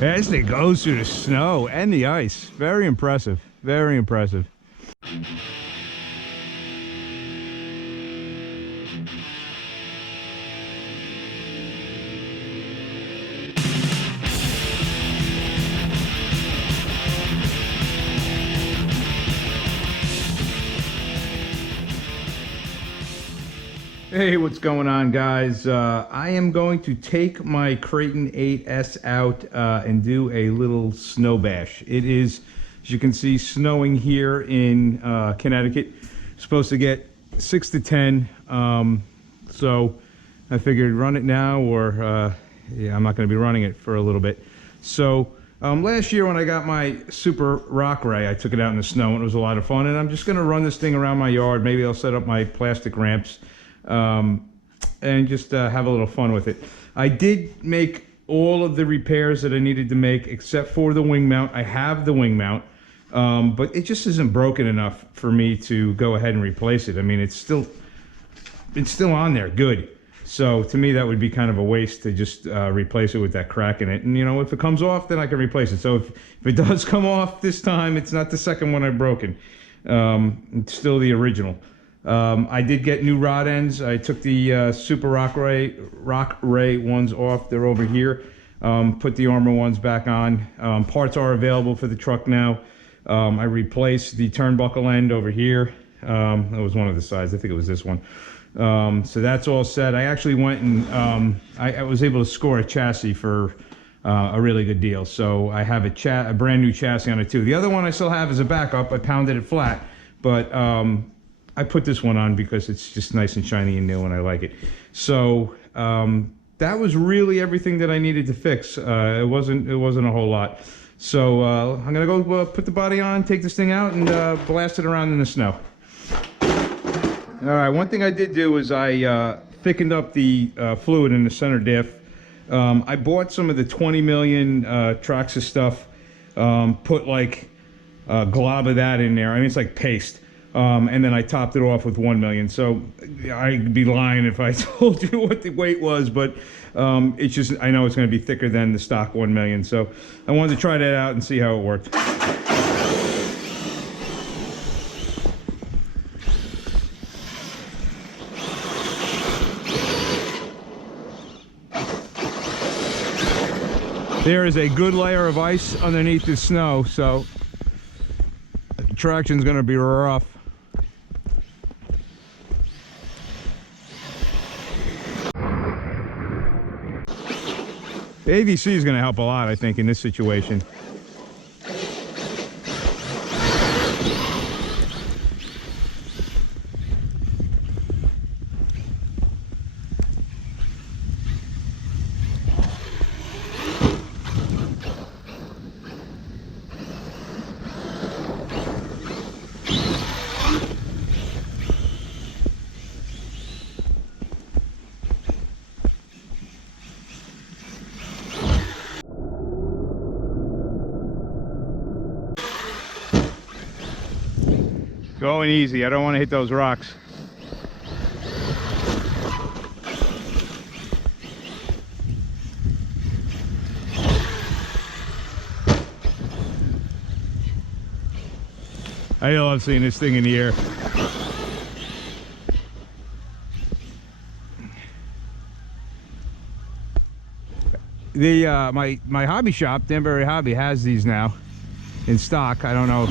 As it goes through the snow and the ice. Very impressive. Very impressive. Hey, what's going on, guys? I am going to take my Kraton 8S out and do a little snow bash. It is, as you can see, snowing here in Connecticut. Supposed to get 6 to 10. So I figured run it now, or yeah, I'm not going to be running it for a little bit. So last year when I got my Super Rock Ray, I took it out in the snow and it was a lot of fun. And I'm just going to run this thing around my yard. Maybe I'll set up my plastic ramps. And just have a little fun with it. I did make all of the repairs that I needed to make except for the wing mount. I have the wing mount, but it just isn't broken enough for me to go ahead and replace it. I mean, it's still on there good. So to me, that would be kind of a waste to just replace it with that crack in it. And you know, if it comes off, then I can replace it. So if it does come off this time, it's not the second one I've broken. It's still the original. I did get new rod ends. I took the Super Rock Ray ones off. They're over here. Put the Arrma ones back on. Parts are available for the truck now. I replaced the turnbuckle end over here. That was one of the sides. I think it was this one. So that's all set. I actually went and I was able to score a chassis for a really good deal. So I have a brand new chassis on it too. The other one I still have is a backup. I pounded it flat, but I put this one on because it's just nice and shiny and new and I like it. So that was really everything that I needed to fix. It wasn't a whole lot. So I'm gonna go put the body on, take this thing out, and blast it around in the snow. All right, one thing I did do is I thickened up the fluid in the center diff. I bought some of the 20 million Traxxas stuff, put like a glob of that in there. I mean, it's like paste. And then I topped it off with 1 million. So I'd be lying if I told you what the weight was, but it's just, I know it's going to be thicker than the stock 1 million. So I wanted to try that out and see how it worked. There is a good layer of ice underneath the snow, so traction's going to be rough. The AVC is going to help a lot, I think, in this situation. Going easy, I don't want to hit those rocks. I love seeing this thing in the air. The my hobby shop, Danbury Hobby, has these now in stock. I don't know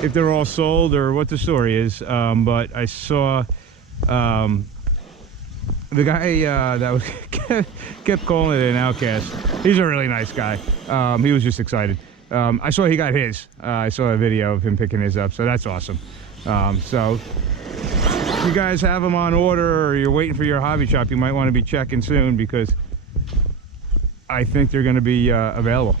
if they're all sold or what the story is, but I saw the guy that was kept calling it an outcast. He's a really nice guy. He was just excited. I saw he got his. I saw a video of him picking his up, so that's awesome. So if you guys have them on order or you're waiting for your hobby shop, you might want to be checking soon because I think they're going to be available.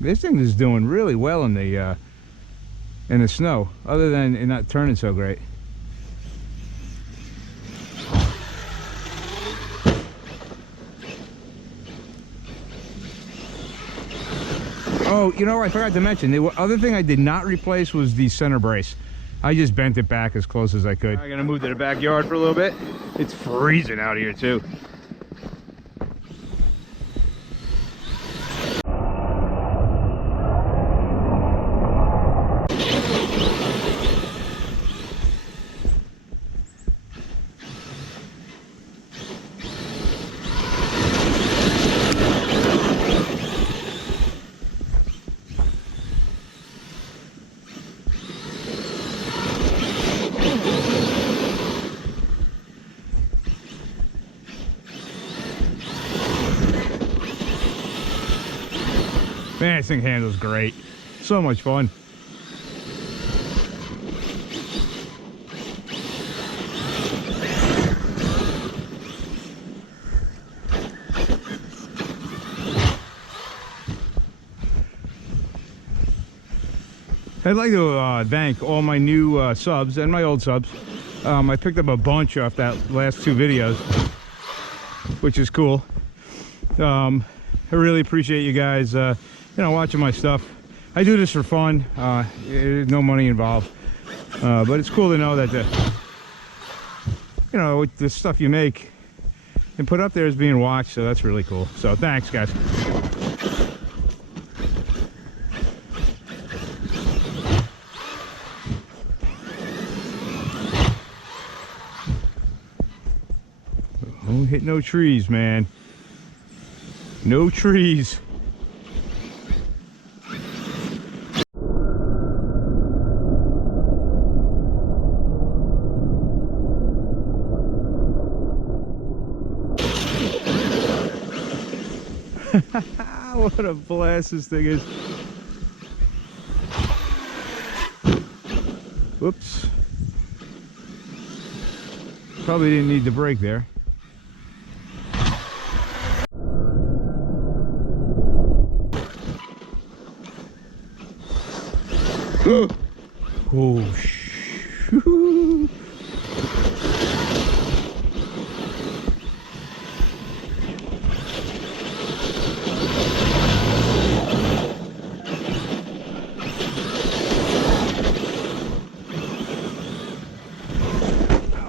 This thing is doing really well in the snow, other than it not turning so great. Oh, you know, I forgot to mention, the other thing I did not replace was the center brace. I just bent it back as close as I could. I'm gonna move to the backyard for a little bit. It's freezing out here too. Man, this thing handles great. So much fun. I'd like to thank all my new subs and my old subs. I picked up a bunch off that last 2 videos, which is cool. I really appreciate you guys watching my stuff. I do this for fun. There's no money involved, but it's cool to know that the stuff you make and put up there is being watched, so that's really cool. So thanks, guys. Don't hit no trees, man. No trees. What a blast this thing is. Whoops. Probably didn't need the brake there. Oh, shoot.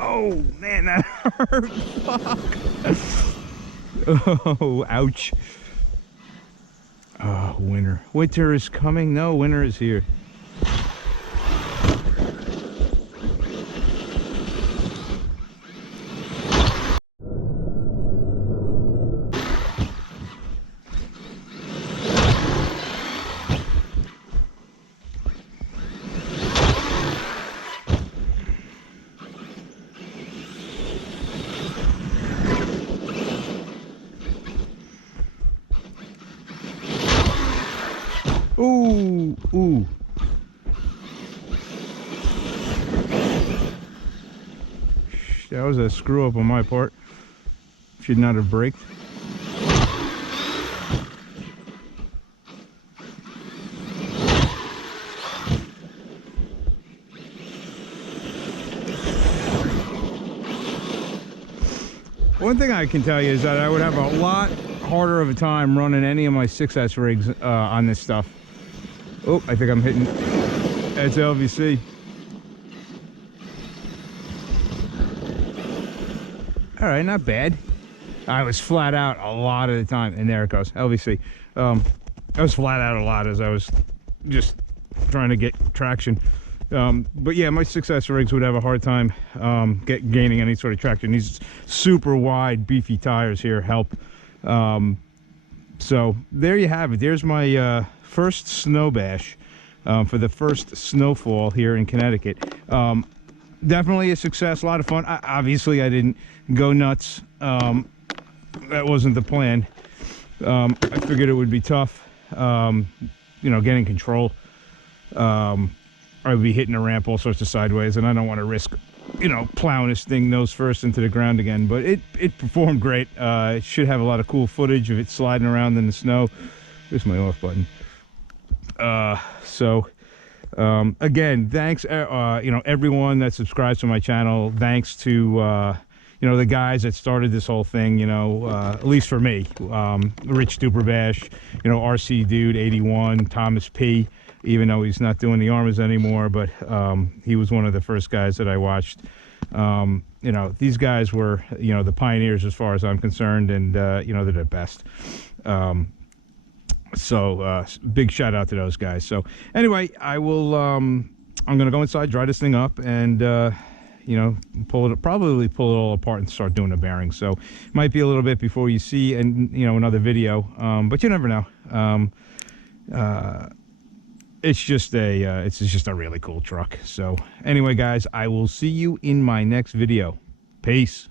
Oh, man, that hurt. Fuck. Oh, ouch. Oh, winter. Winter is coming. No, winter is here. Ooh, ooh. That was a screw up on my part. Should not have braked. One thing I can tell you is that I would have a lot harder of a time running any of my 6S rigs on this stuff. Oh, I think I'm hitting. That's LVC. All right, not bad. I was flat out a lot of the time, and there it goes, LVC. I was flat out a lot as I was just trying to get traction. But yeah, my 6S rigs would have a hard time gaining any sort of traction. These super wide, beefy tires here help. So there you have it. There's my first snow bash for the first snowfall here in Connecticut. Definitely a success, a lot of fun. Obviously, I didn't go nuts. That wasn't the plan. I figured it would be tough, getting control. I would be hitting a ramp all sorts of sideways, and I don't want to risk, plowing this thing nose first into the ground again. But it performed great. It should have a lot of cool footage of it sliding around in the snow. There's my off button. Again, thanks, everyone that subscribes to my channel. Thanks to, the guys that started this whole thing, at least for me, Rich Duperbash, RC Dude 81, Thomas P. even though he's not doing the Arrmas anymore. But he was one of the first guys that I watched. You know, these guys were, you know, the pioneers as far as I'm concerned, and you know, they're the best. So big shout out to those guys. So anyway, I will. I'm gonna go inside, dry this thing up, and you know, probably pull it all apart and start doing the bearings. So might be a little bit before you see, and you know, another video, but you never know. It's just a really cool truck. So anyway, guys, I will see you in my next video. Peace.